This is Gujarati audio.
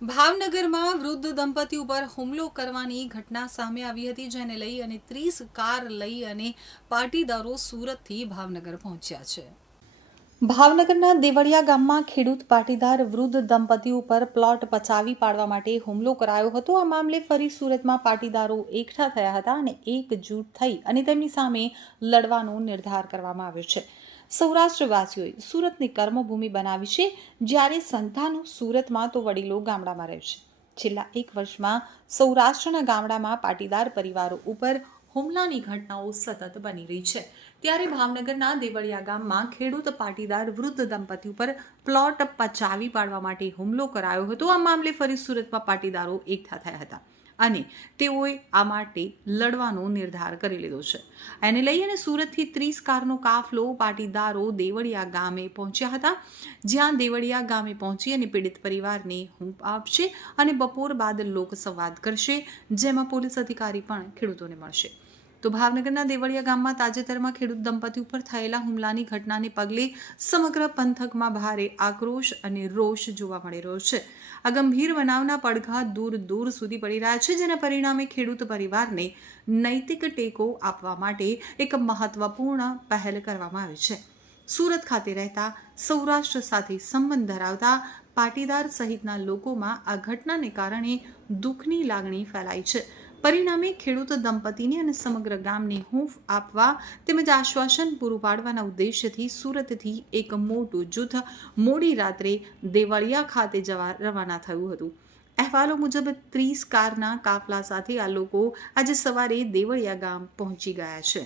ભાવનગરમાં વૃદ્ધ દંપતી ઉપર હુમલો કરવાની ઘટના સામે આવી હતી, જેને લઈ અને 30 કાર લઈ અને પાટીદારો સુરતથી ભાવનગર પહોંચ્યા છે। ભાવનગરના દેવળિયા ગામમાં ખેડૂત પાટીદાર વૃદ્ધ દંપતી ઉપર પ્લોટ પચાવી પાડવા માટે હુમલો કરાયો હતો। આ મામલે ફરી સુરતમાં પાટીદારો એકઠા થયા હતા અને એકજૂટ થઈ અને તેમની સામે લડવાનો નિર્ધાર કરવામાં આવ્યો છે। સૌરાષ્ટ્રવાસીઓએ સુરતની કર્મભૂમિ બનાવી છે, જ્યારે સંતાનો સુરતમાં તો વડીલો ગામડામાં રહે છે। છેલ્લા 1 વર્ષમાં સૌરાષ્ટ્રના ગામડામાં પાટીદાર પરિવારો ઉપર હુમલાની ઘટનાઓ સતત બની રહી છે। ત્યારે ભાવનગરના દેવળિયા ગામમાં ખેડૂત પાટીદાર વૃદ્ધ દંપતી ઉપર પ્લોટ પચાવી પાડવા માટે હુમલો કરાયો હતો। આ મામલે ફરી સુરતમાં પાટીદારો એકઠા થયા હતા અને તેઓએ આ માટે લડવાનો નિર્ધાર કરી લીધો છે। એને લઈ અને સુરતથી 30 કારનો કાફલો પાટીદારો દેવળિયા ગામે પહોંચ્યા હતા, જ્યાં દેવળિયા ગામે પહોંચી અને પીડિત પરિવારને હૂંફ આપશે અને બપોર બાદ લોકસંવાદ કરશે, જેમાં પોલીસ અધિકારી પણ ખેડૂતોને મળશે। તો ભાવનગરના દેવળિયા ગામમાં તાજેતરમાં ખેડૂત દંપતી ઉપર થયેલા હુમલાની ઘટનાને પગલે સમગ્ર પંથકમાં ભારે આક્રોશ અને રોષ જોવા મળી રહ્યો છે। આ ગંભીર બનાવના પડઘા દૂર દૂર સુધી પડી રહ્યા છે, જેના પરિણામે ખેડૂત પરિવારને નૈતિક ટેકો આપવા માટે એક મહત્વપૂર્ણ પહેલ કરવામાં આવી છે। સુરત ખાતે રહેતા, સૌરાષ્ટ્ર સાથે સંબંધ ધરાવતા પાટીદાર સહિતના લોકોમાં આ ઘટનાને કારણે દુઃખની લાગણી ફેલાઈ છે। પરિણામે ખેડૂત દંપતીને અને સમગ્ર ગામને હૂંફ આપવા તેમજ આશ્વાસન પૂરું પાડવાના ઉદ્દેશ્યથી સુરતથી એક મોટું જૂથ મોડી રાત્રે દેવળિયા ખાતે જવા રવાના થયું હતું। અહેવાલો મુજબ 30 કારના કાફલા સાથે આ લોકો આજે સવારે દેવળિયા ગામ પહોંચી ગયા છે।